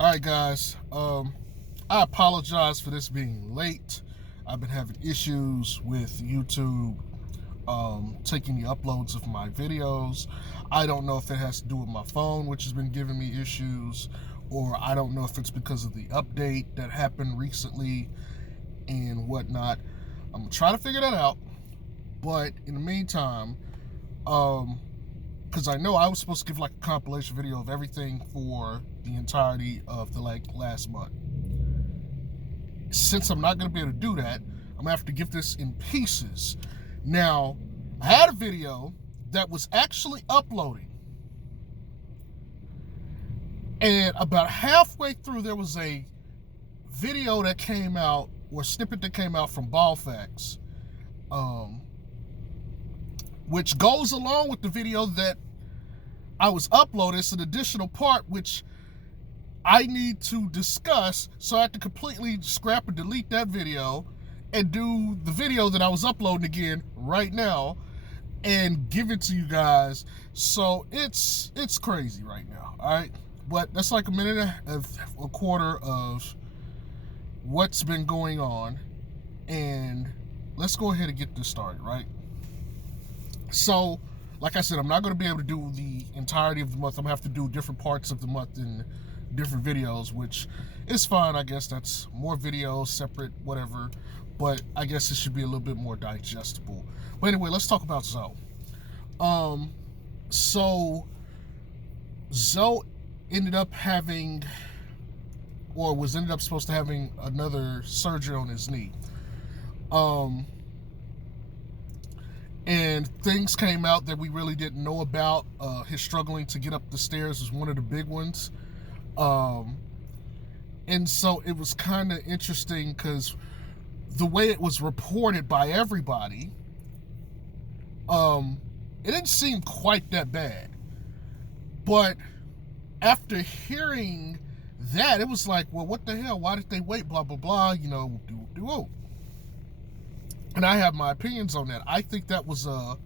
All right, guys. I apologize for this being late. I've been having issues with YouTube taking the uploads of my videos. I don't know if it has to do with my phone, which has been giving me issues, or I don't know if it's because of the update that happened recently and whatnot. I'm gonna try to figure that out. But in the meantime, because I know I was supposed to give like a compilation video of everything for the entirety of the last month. Since I'm not going to be able to do that, I'm going to have to give this in pieces. Now, I had a video that was actually uploading, and about halfway through there was a video that came out, or snippet that came out from Ballfax, which goes along with the video that I was uploading. It's an additional part which I need to discuss, so I have to completely scrap and delete that video and do the video that I was uploading again right now and give it to you guys. So it's crazy right now, all right? But that's like a quarter of what's been going on, and let's go ahead and get this started, right? So, like I said, I'm not going to be able to do the entirety of the month. I'm going to have to do different parts of the month in different videos, which is fine. I guess that's more videos, separate, whatever. But I guess it should be a little bit more digestible. But anyway, let's talk about Zoe. So Zoe ended up having, or was ended up supposed to having another surgery on his knee. And things came out that we really didn't know about. His struggling to get up the stairs was one of the big ones. And so it was kind of interesting because the way it was reported by everybody, it didn't seem quite that bad. But after hearing that, it was like, well, what the hell? Why did they wait? Blah, blah, blah, do. And I have my opinions on that. I think that was a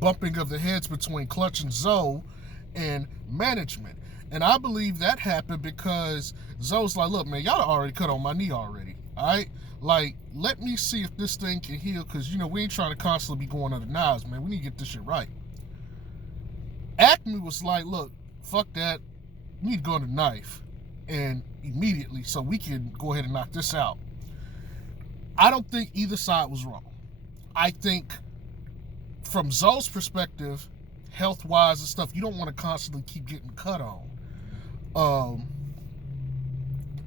bumping of the heads between Clutch and Zoe and management. And I believe that happened because Zoe's like, look, man, y'all already cut on my knee already, all right? Like, let me see if this thing can heal, because, we ain't trying to constantly be going under knives, man. We need to get this shit right. Acme was like, look, fuck that. We need to go under knife, and immediately, so we can go ahead and knock this out. I don't think either side was wrong. I think from Zoe's perspective, health-wise and stuff, you don't want to constantly keep getting cut on.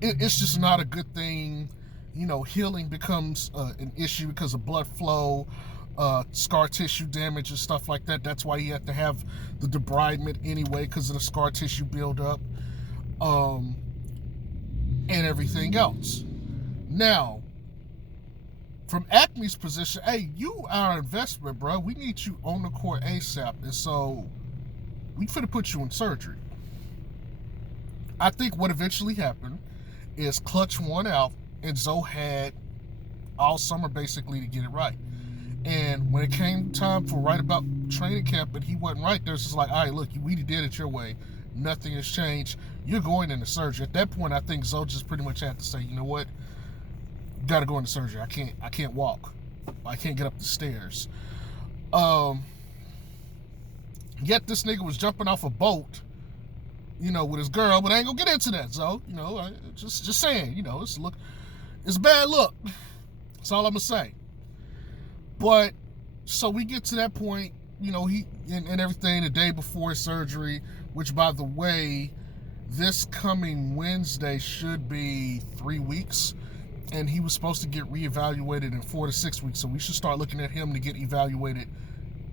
It's just not a good thing. Healing becomes an issue because of blood flow, scar tissue damage and stuff like that. That's why you have to have the debridement anyway, because of the scar tissue buildup, and everything else. Now, from Acme's position, hey, you are our investment, bro. We need you on the court ASAP, and so we finna put you in surgery. I think what eventually happened is Clutch won out, and Zoe had all summer basically to get it right. And when it came time for right about training camp and he wasn't right, there's just like, all right, look, we did it your way. Nothing has changed. You're going into surgery. At that point, I think Zoe just pretty much had to say, you know what? Got to go into surgery. I can't walk. I can't get up the stairs. Yet this nigga was jumping off a boat, with his girl, but I ain't gonna get into that, Zoe. Just saying, it's a bad look. That's all I'm gonna say. But so we get to that point, he and everything the day before his surgery, which, by the way, this coming Wednesday should be 3 weeks. And he was supposed to get reevaluated in 4 to 6 weeks. So we should start looking at him to get evaluated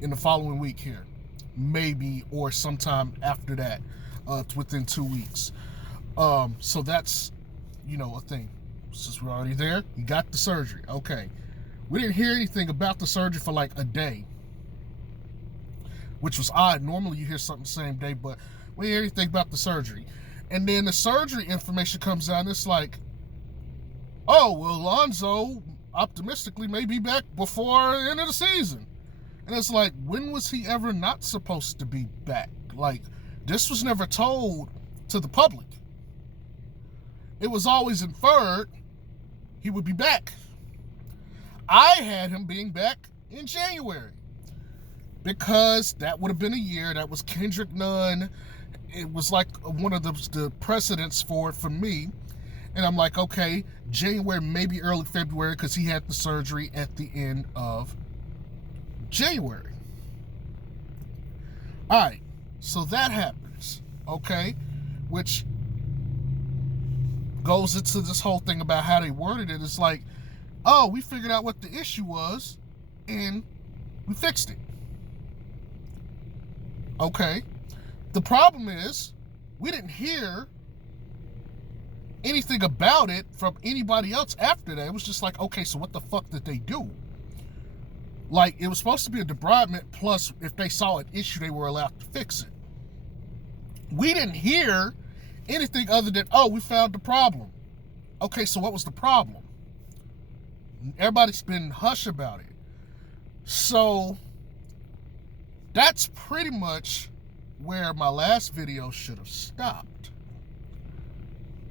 in the following week here. Maybe, or sometime after that, within 2 weeks. So that's, a thing. Since we're already there, you got the surgery. Okay. We didn't hear anything about the surgery for like a day, which was odd. Normally you hear something the same day, but we didn't hear anything about the surgery. And then the surgery information comes out, and it's like, oh, well, Lonzo optimistically may be back before the end of the season. And it's like, when was he ever not supposed to be back? Like, this was never told to the public. it was always inferred he would be back. I had him being back in January because that would have been a year. That was Kendrick Nunn. It was like one of the precedents for it for me. And I'm like, okay, January, maybe early February, because he had the surgery at the end of January. All right, so that happens, okay, which goes into this whole thing about how they worded it. It's like, oh, we figured out what the issue was, and we fixed it. Okay. The problem is, we didn't hear anything about it from anybody else after that. It was just like, okay, so what the fuck did they do? Like, it was supposed to be a debridement, plus if they saw an issue, they were allowed to fix it. We didn't hear anything other than, oh, we found the problem. Okay, so what was the problem? Everybody's been hush about it. So that's pretty much where my last video should have stopped.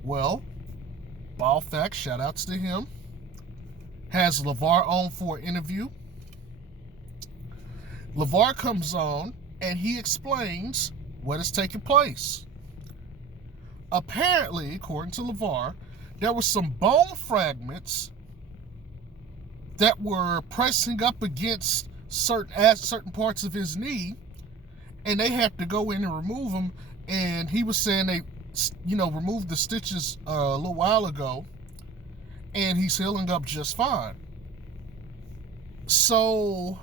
Well, Ball Fact, shout outs to him, has LeVar on for an interview. LeVar comes on and he explains what is taking place. Apparently, according to LeVar, there were some bone fragments that were pressing up against certain parts of his knee, and they had to go in and remove them. And he was saying they, removed the stitches a little while ago, and he's healing up just fine. So,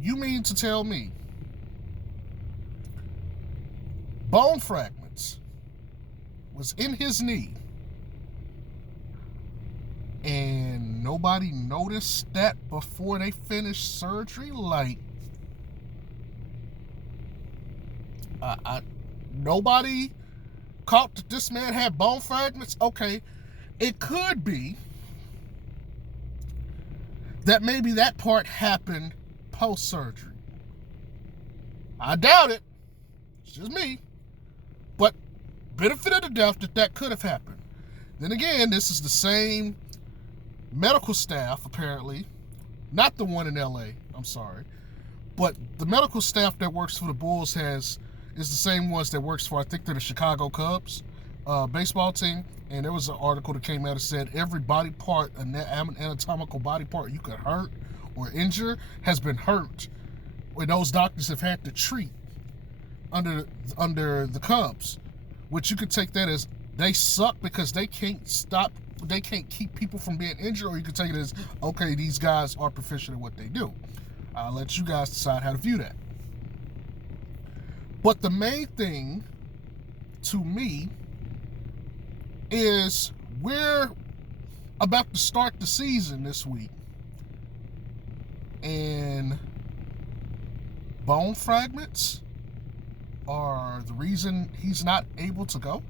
you mean to tell me bone fragments was in his knee and nobody noticed that before they finished surgery? Like, nobody caught that this man had bone fragments? Okay, it could be that maybe that part happened post-surgery. I doubt it. It's just me. But benefit of the doubt that could have happened. Then again, this is the same medical staff, apparently. Not the one in LA, I'm sorry. But the medical staff that works for the Bulls is the same ones that works for, I think they're the Chicago Cubs baseball team. And there was an article that came out that said every body part, an anatomical body part you could hurt or injure has been hurt when those doctors have had to treat under the Cubs, which you could take that as they suck because they can't keep people from being injured, or you could take it as, okay, these guys are proficient at what they do. I'll let you guys decide how to view that. But the main thing to me is we're about to start the season this week, and bone fragments are the reason he's not able to go.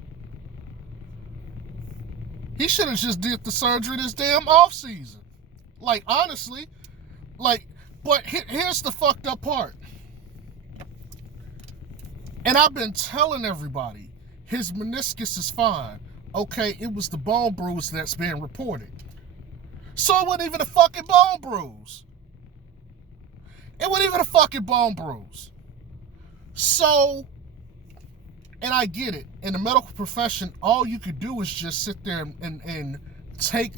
He should have just did the surgery this damn off season. Like, honestly, but here's the fucked up part. And I've been telling everybody, his meniscus is fine. Okay, it was the bone bruise that's being reported. So it wasn't even a fucking bone bruise. It wasn't even a fucking bone bruise. So, and I get it. In the medical profession, all you could do is just sit there and take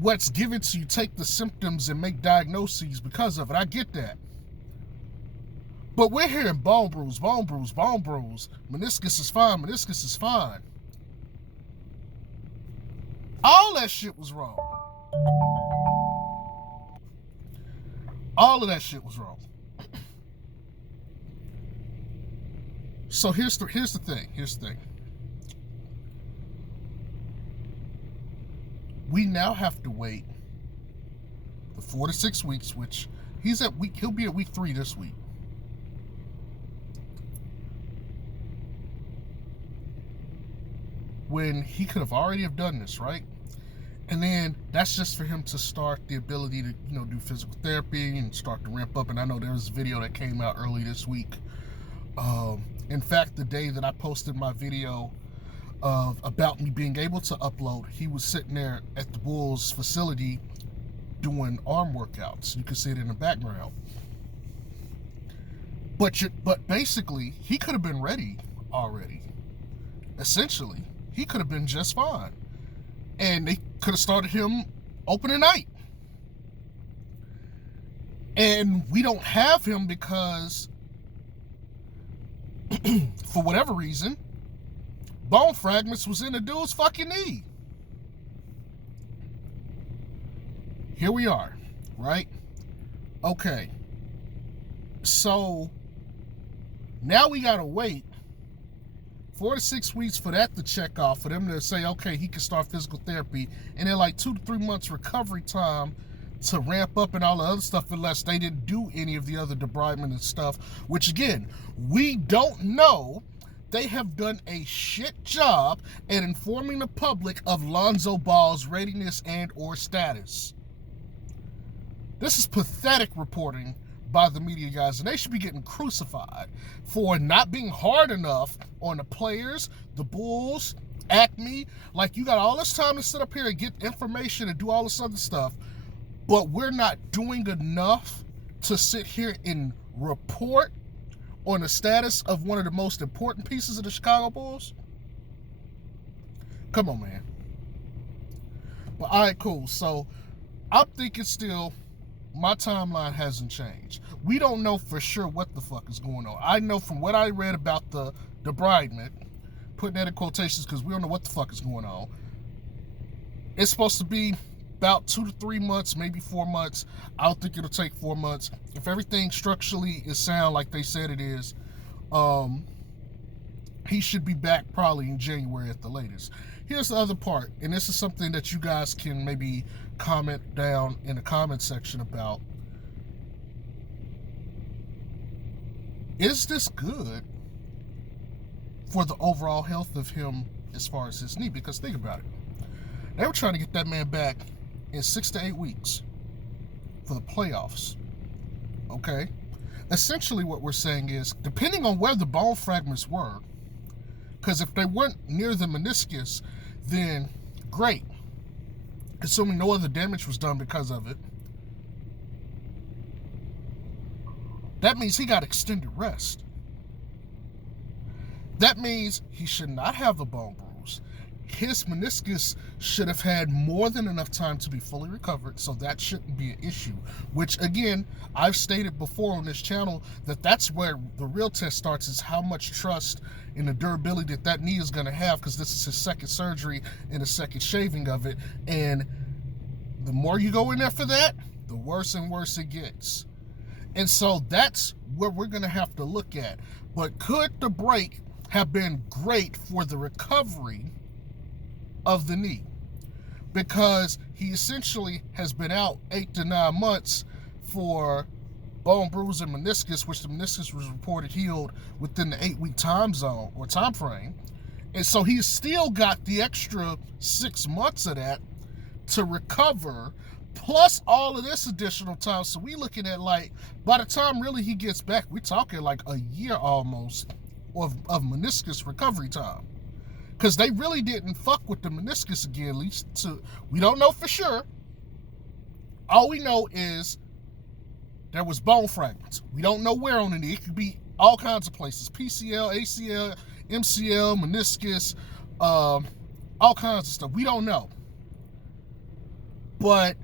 what's given to you, take the symptoms and make diagnoses because of it. I get that. But we're hearing bone bruise, bone bruise, bone bruise. Meniscus is fine, meniscus is fine. All that shit was wrong. All of that shit was wrong. So here's the thing. We now have to wait the 4 to 6 weeks, which he'll be at week 3 this week. When he could have already have done this, right? And then that's just for him to start the ability to, do physical therapy and start to ramp up. And I know there was a video that came out early this week. In fact, the day that I posted my video about me being able to upload. He was sitting there at the Bulls facility doing arm workouts. You can see it in the background. But basically, he could have been ready already. Essentially, he could have been just fine. And they could have started him opening night. And we don't have him because, for whatever reason, bone fragments was in the dude's fucking knee. Here we are, right? Okay. So now we gotta wait 4 to 6 weeks for that to check off, for them to say, okay, he can start physical therapy, and then like 2 to 3 months recovery time to ramp up and all the other stuff, unless they didn't do any of the other debridement and stuff, which again, we don't know. They have done a shit job at informing the public of Lonzo Ball's readiness and or status. This is pathetic reporting by the media guys, and they should be getting crucified for not being hard enough on the players, the Bulls, Acme. Like, you got all this time to sit up here and get information and do all this other stuff, but we're not doing enough to sit here and report on the status of one of the most important pieces of the Chicago Bulls. Come on, man. But all right, cool. So I'm thinking still, my timeline hasn't changed. We don't know for sure what the fuck is going on. I know from what I read about the debridement, putting that in quotations because we don't know what the fuck is going on. It's supposed to be about 2 to 3 months, maybe 4 months. I don't think it'll take 4 months. If everything structurally is sound like they said it is, he should be back probably in January at the latest. Here's the other part, and this is something that you guys can maybe comment down in the comment section about. Is this good for the overall health of him as far as his knee? Because think about it. They were trying to get that man back in 6 to 8 weeks for the playoffs. Okay? Essentially what we're saying is, depending on where the bone fragments were, because if they weren't near the meniscus, then great. Assuming no other damage was done because of it. That means he got extended rest. That means he should not have a bone bruise. His meniscus should have had more than enough time to be fully recovered, so that shouldn't be an issue. Which, again, I've stated before on this channel that that's where the real test starts, is how much trust in the durability that knee is going to have, because this is his second surgery and a second shaving of it. And the more you go in there for that, the worse and worse it gets. And so that's what we're going to have to look at. But could the break have been great for the recovery of the knee? Because he essentially has been out 8 to 9 months for bone bruise and meniscus, which the meniscus was reported healed within the 8-week time zone or time frame. And so he's still got the extra 6 months of that to recover, plus all of this additional time. So we looking at, like, by the time really he gets back, we're talking like a year almost of meniscus recovery time. Because they really didn't fuck with the meniscus again, at least we don't know for sure. All we know is there was bone fragments. We don't know where on the knee. It could be all kinds of places. PCL, ACL, MCL, meniscus, all kinds of stuff. We don't know. But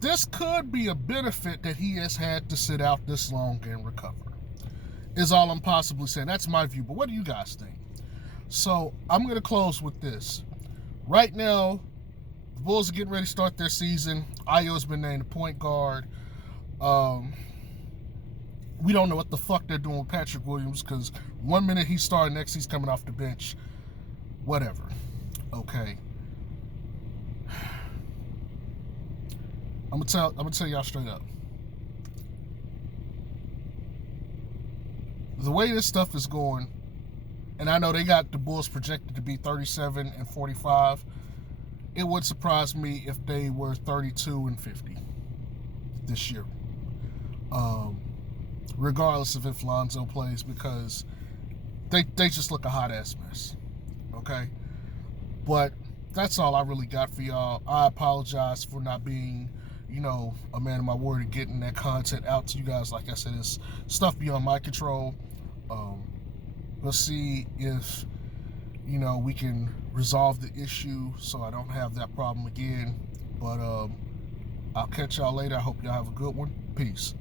this could be a benefit that he has had to sit out this long and recover, is all I'm possibly saying. That's my view, but what do you guys think? So I'm going to close with this. Right now, the Bulls are getting ready to start their season. Ayo's been named the point guard. We don't know what the fuck they're doing with Patrick Williams, because 1 minute he's starting, next he's coming off the bench. Whatever. Okay. I'm gonna tell y'all straight up. The way this stuff is going, and I know they got the Bulls projected to be 37 and 45. It would surprise me if they were 32 and 50 this year. Regardless of if Lonzo plays, because they just look a hot ass mess. okay? But that's all I really got for y'all. I apologize for not being, a man of my word and getting that content out to you guys. Like I said, it's stuff beyond my control. We'll see if, we can resolve the issue so I don't have that problem again. But I'll catch y'all later. I hope y'all have a good one. Peace.